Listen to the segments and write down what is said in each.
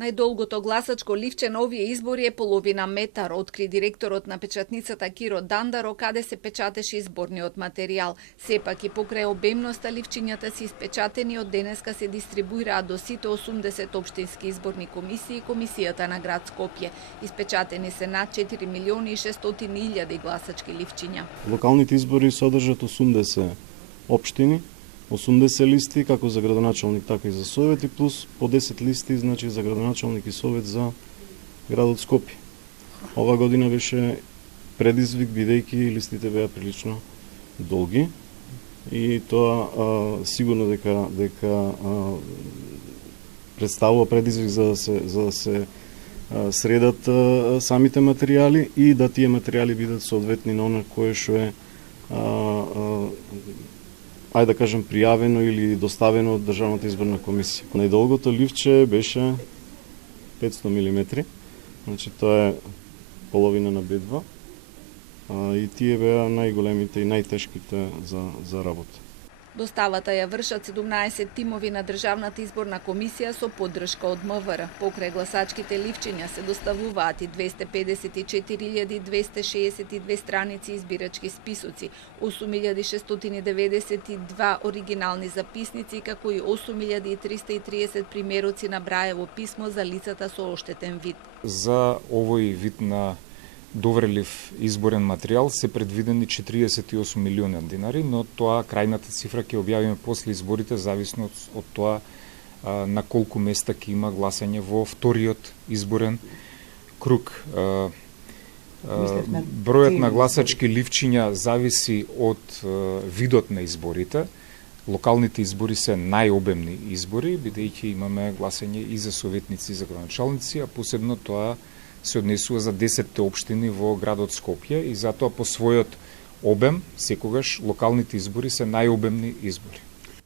Најдолгото гласачко ливче на овие избори е половина метар, откри директорот на печатницата Киро Дандаро, каде се печатеше изборниот материјал. Сепак и покрај обемноста, ливчињата се испечатени од денеска се дистрибуираат до сите 80 општински изборни комисии и комисијата на град Скопје. Испечатени се над 4.600.000 гласачки ливчиња. Локалните избори содржат 80 општини, 80 листи како за градоначалник, така и за совет, и плюс по 10 листи, значи за градоначалник и совет за градот Скопје. Ова година беше предизвик, бидејќи листите беа прилично долги и тоа сигурно дека представува предизвик за да се средат самите материјали и да тие материјали бидат соодветни на она кое што е ајде да кажем пријавено или доставено од Државната изборна комисија. Најдолгото ливче беше 500 мм, значи тоа е половина на бедва, и тие беа најголемите и најтешките за работа. Доставата ја вршат 17 тимови на Државната изборна комисија со поддршка од МВР. Покрај гласачките ливчиња се доставуваат и 254.262 страници избирачки списоци, 8.692 оригинални записници, како и 8.330 примероци на Брајево писмо за лицата со оштетен вид. За овој вид на доверлив изборен материјал се предвидени 48 милиони динари, но тоа крајната цифра ќе објавиме после изборите, зависно од тоа на колку места ќе има гласање во вториот изборен круг. Бројот на гласачки ливчиња зависи од видот на изборите. Локалните избори се најобемни избори, бидејќи имаме гласање и за советници и за градоначалници, а посебно тоа се однесува за 10 општини во градот Скопје и затоа по својот обем секогаш локалните избори се најобемни избори.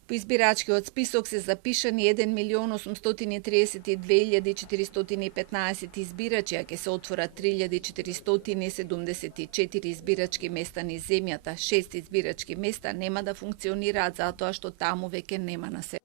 По избирачкиот список се запишани 1.832.415 избирачи, а ќе се отворат 3.474 избирачки места низ земјата. 6 избирачки места нема да функционираат затоа што таму веќе нема население.